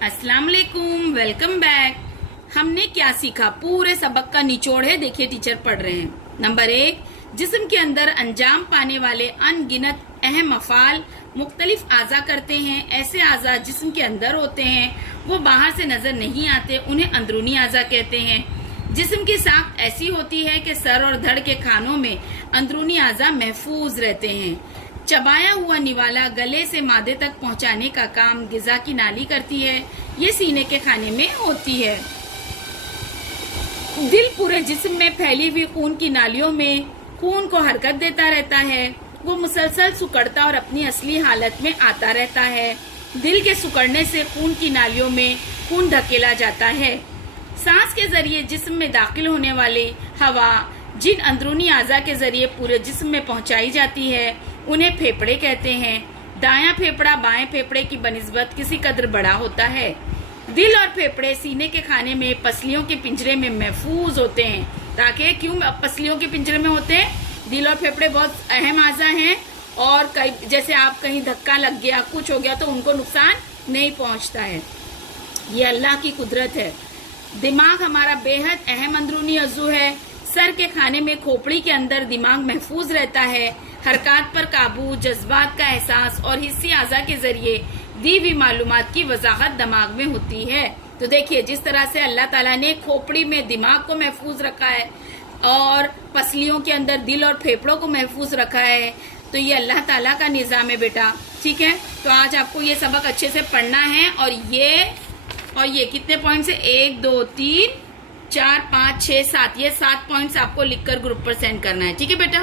अस्सलाम वालेकुम, welcome back. हमने क्या सीखा, पूरे सबक का निचोड़ है। देखिए टीचर पढ़ रहे हैं। नंबर 1, जिस्म के अंदर अंजाम पाने वाले अनगिनत अहम अफ़ाल मुख्तलिफ आज़ा करते हैं। ऐसे आज़ा जिस्म के अंदर होते हैं, वो बाहर से नजर नहीं आते, उन्हें अंदरूनी आज़ा कहते हैं। जिस्म की साख्त ऐसी होती है कि सर और धड़ के खानों में अंदरूनी आज़ा महफूज रहते हैं। चबाया हुआ निवाला गले से मादे तक पहुंचाने का काम गिजा की नाली करती है। ये सीने के खाने में होती है। दिल पूरे जिस्म में फैली हुई खून की नालियों में खून को हरकत देता रहता है। वो मुसलसल सुकड़ता और अपनी असली हालत में आता रहता है। दिल के सुकड़ने से खून की नालियों में खून धकेला जाता है। सांस के जरिए जिस्म में दाखिल होने वाली हवा जिन अंदरूनी आज़ा के जरिए पूरे जिस्म में पहुंचाई जाती है, उन्हें फेफड़े कहते हैं। दायां फेफड़ा बाएं फेफड़े की बनिस्बत किसी कदर बड़ा होता है। दिल और फेफड़े सीने के खाने में पसलियों के पिंजरे में महफूज होते हैं। ताकि क्यों पसलियों के पिंजरे में होते हैं? दिल और फेफड़े बहुत अहम आज़ा हैं और कई जैसे आप कहीं धक्का लग गया, कुछ हो गया तो उनको नुकसान नहीं पहुंचता है। ये अल्लाह की कुदरत है। दिमाग हमारा बेहद अहम अंदरूनी अज़ू है। सर के खाने में खोपड़ी के अंदर दिमाग महफूज रहता है। हरकत पर काबू, जज्बात का एहसास और हिस्सी आज़ा के जरिए दी हुई मालूमात की वजाहत दिमाग में होती है। तो देखिए जिस तरह से अल्लाह ताला ने खोपड़ी में दिमाग को महफूज रखा है और पसलियों के अंदर दिल और फेफड़ों को महफूज रखा है, तो ये अल्लाह ताला का निज़ाम है बेटा। ठीक है, तो आज आपको ये सबक अच्छे से पढ़ना है। और ये कितने पॉइंट्स है? 1 2 3 4 5 6 7, ये 7 पॉइंट्स आपको लिखकर ग्रुप पर सेंड करना है। ठीक है बेटा।